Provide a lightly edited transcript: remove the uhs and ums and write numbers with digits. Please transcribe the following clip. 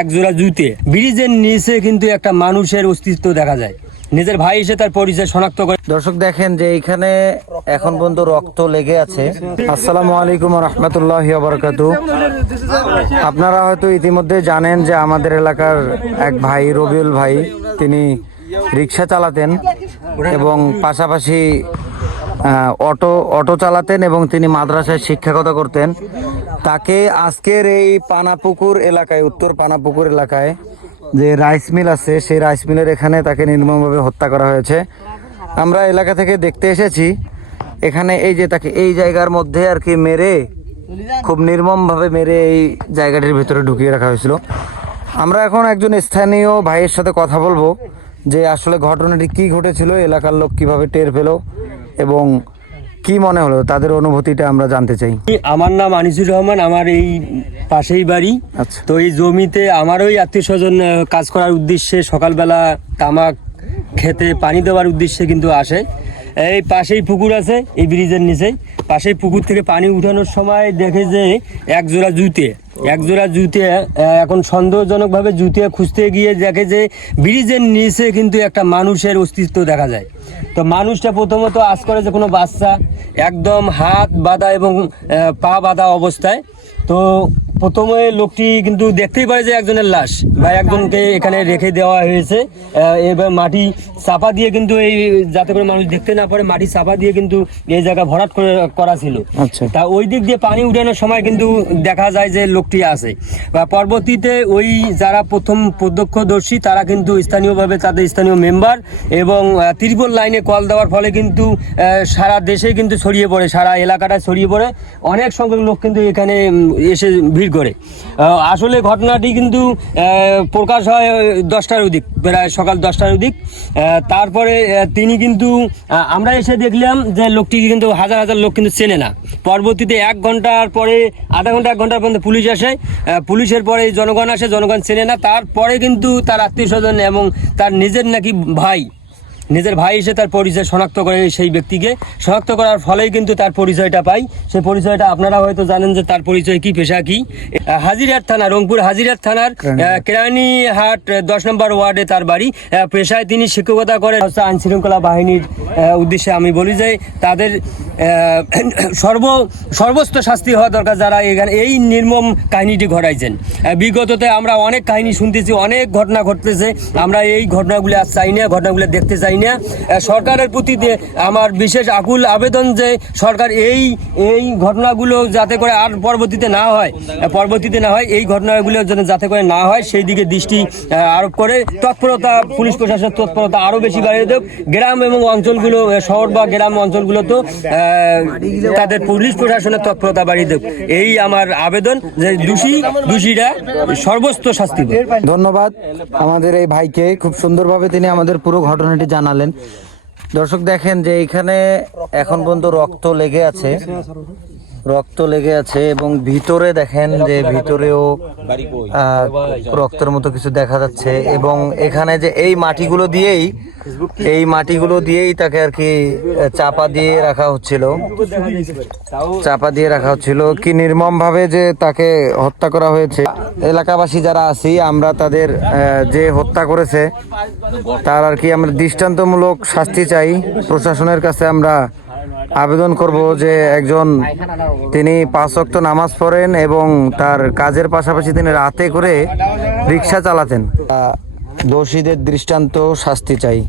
এক জোড়া জুতে ব্রিজের নিচে কিন্তু একটা মানুষের অস্তিত্ব দেখা যায়। নিজের ভাই এসে তার পরিচয় শনাক্ত করে। দর্শক দেখেন যে এইখানে এখন পর্যন্ত রক্ত লেগে আছে। আসসালামু আলাইকুম রহমতুল্লাহি ওয়া বারাকাতুহু। আপনারা হয়তো ইতিমধ্যে জানেন যে আমাদের এলাকার এক ভাই রবিউল ভাই, তিনি রিক্সা চালাতেন এবং পাশাপাশি অটো চালাতেন এবং তিনি মাদ্রাসায় শিক্ষকতা করতেন। তাকে আজকের এই পানাপুকুর এলাকায়, উত্তর পানাপুকুর এলাকায় যে রাইস মিল আছে, সেই রাইস মিলের এখানে তাকে নির্মমভাবে হত্যা করা হয়েছে। আমরা এলাকা থেকে দেখতে এসেছি, এখানে এই যে তাকে এই জায়গার মধ্যে আর কি মেরে, খুব নির্মমভাবে মেরে এই জায়গাটির ভিতরে ঢুকিয়ে রাখা হয়েছিল। আমরা এখন একজন স্থানীয় ভাইয়ের সাথে কথা বলবো যে আসলে ঘটনাটি কি ঘটেছিল, এলাকার লোক কিভাবে টের পেল এবং কি মনে হলো, তাদের অনুভূতিটা আমরা জানতে চাই। আমার নাম আনিসুর রহমান, আমার এই পাশেই বাড়ি। আচ্ছা, তো এই জমিতে আমারই আত্মীয় স্বজন কাজ করার উদ্দেশ্যে সকালবেলা তামাক খেতে পানি দেওয়ার উদ্দেশ্যে কিন্তু আসে। এই পাশেই পুকুর আছে, এই ব্রিজের নিচেই পাশেই পুকুর থেকে পানি উঠানোর সময় দেখে যে এক জোড়া জুতে এখন সন্দেহজনকভাবে জুতে খুঁজতে গিয়ে দেখে যে ব্রিজের নিচে কিন্তু একটা মানুষের অস্তিত্ব দেখা যায়। তো মানুষটা প্রথমত আজ করে যে কোনো বাচ্চা, একদম হাত বাঁধা এবং পা বাঁধা অবস্থায়। তো প্রথমে লোকটি কিন্তু দেখতেই পারে যে একজনের লাশ বা একজনকে এখানে রেখে দেওয়া হয়েছে। এবার মাটি চাপা দিয়ে কিন্তু এই যাতে করে মানুষ দেখতে না পারে, মাটি চাপা দিয়ে কিন্তু এই জায়গা ভরাট করা ছিল। আচ্ছা, তা ওই দিক দিয়ে পানি উঠানোর সময় কিন্তু দেখা যায় যে লোকটি আছে। বা পরবর্তীতে ওই যারা প্রথম প্রত্যক্ষদর্শী তারা কিন্তু স্থানীয়ভাবে তাদের স্থানীয় মেম্বার এবং ত্রিপল লাইনে কল দেওয়ার ফলে কিন্তু সারা দেশে কিন্তু ছড়িয়ে পড়ে, সারা এলাকাটা ছড়িয়ে পড়ে। অনেক সংখ্যক লোক কিন্তু এখানে এসে ভিড় করে। আসলে ঘটনাটি কিন্তু প্রকাশ হয় 10টার অধিক, প্রায় সকাল 10টার অধিক। তারপরে তিনি কিন্তু আমরা এসে দেখলাম যে লোকটিকে কিন্তু হাজার হাজার লোক কিন্তু চেনে না। পরবর্তীতে 1 ঘন্টার পরে, আধা ঘন্টা 1 ঘন্টার পর্যন্ত পুলিশ আসে, পুলিশের পরে জনগণ আসে, জনগণ চেনে না। তারপরে কিন্তু তার আত্মীয় স্বজন এবং তার নিজের নাকি নিজের ভাই এসে তার পরিচয় শনাক্ত করে। সেই ব্যক্তিকে শনাক্ত করার ফলেই কিন্তু তার পরিচয়টা পাই। সেই পরিচয়টা আপনারা হয়তো জানেন যে তার পরিচয় কি, পেশা কি। হাজিরহাট থানা, রংপুর হাজিরহাট থানার কেরানীহাট 10 নম্বর ওয়ার্ডে তার বাড়ি। পেশায় তিনি শিক্ষকতা করে। আইনশৃঙ্খলা বাহিনীর উদ্দেশ্যে আমি বলি যে তাদের সর্বোচ্চ শাস্তি হওয়া দরকার যারা এখানে এই নির্মম কাহিনীটি ঘটাইছেন। বিগততে আমরা অনেক কাহিনী শুনতেছি, অনেক ঘটনা ঘটতেছে। আমরা এই ঘটনাগুলি আর চাই না, ঘটনাগুলি দেখতে চাই না। সরকারের প্রতি আমার বিশেষ আকুল আবেদন যে সরকার এই ঘটনাগুলো যাতে করে আর পরবর্তীতে না হয়, এই ঘটনাগুলো যেন যাতে করে না হয় সেই দিকে দৃষ্টি আরোপ করে তৎপরতা, পুলিশ প্রশাসনের তৎপরতা আরও বেশি বাড়িয়ে দেব। গ্রাম এবং অঞ্চলগুলো, শহর বা গ্রাম অঞ্চলগুলো তো তাদের পুলিশ প্রশাসনের তৎপরতা বাড়িয়ে দেব, এই আমার আবেদন যে দোষীরা সর্বোচ্চ শাস্তি পাবে। ধন্যবাদ আমাদের এই ভাইকে, খুব সুন্দরভাবে তিনি আমাদের পুরো ঘটনাটি জানালেন। দর্শক দেখেন যে এইখানে এখন পর্যন্ত রক্ত লেগে আছে এবং ভিতরে দেখেন যে ভিতরেও রক্তের মতো কিছু দেখা যাচ্ছে। এবং এখানে যে এই মাটিগুলো দিয়েই তাকে আর কি চাপা দিয়ে রাখা হচ্ছিল। কি নির্মম ভাবে যে তাকে হত্যা করা হয়েছে। এলাকাবাসী যারা আছি আমরা তাদের যে হত্যা করেছে তার আর কি আমরা দৃষ্টান্তমূলক শাস্তি চাই। প্রশাসনের কাছে আমরা আবেদন করব যে তিনি 5 ওয়াক্ত নামাজ পড়েন এবং তার কাজের পাশাপাশি তিনি রাতে করে রিক্সা চালাতেন। দোষীদের দৃষ্টান্ত শাস্তি চাই।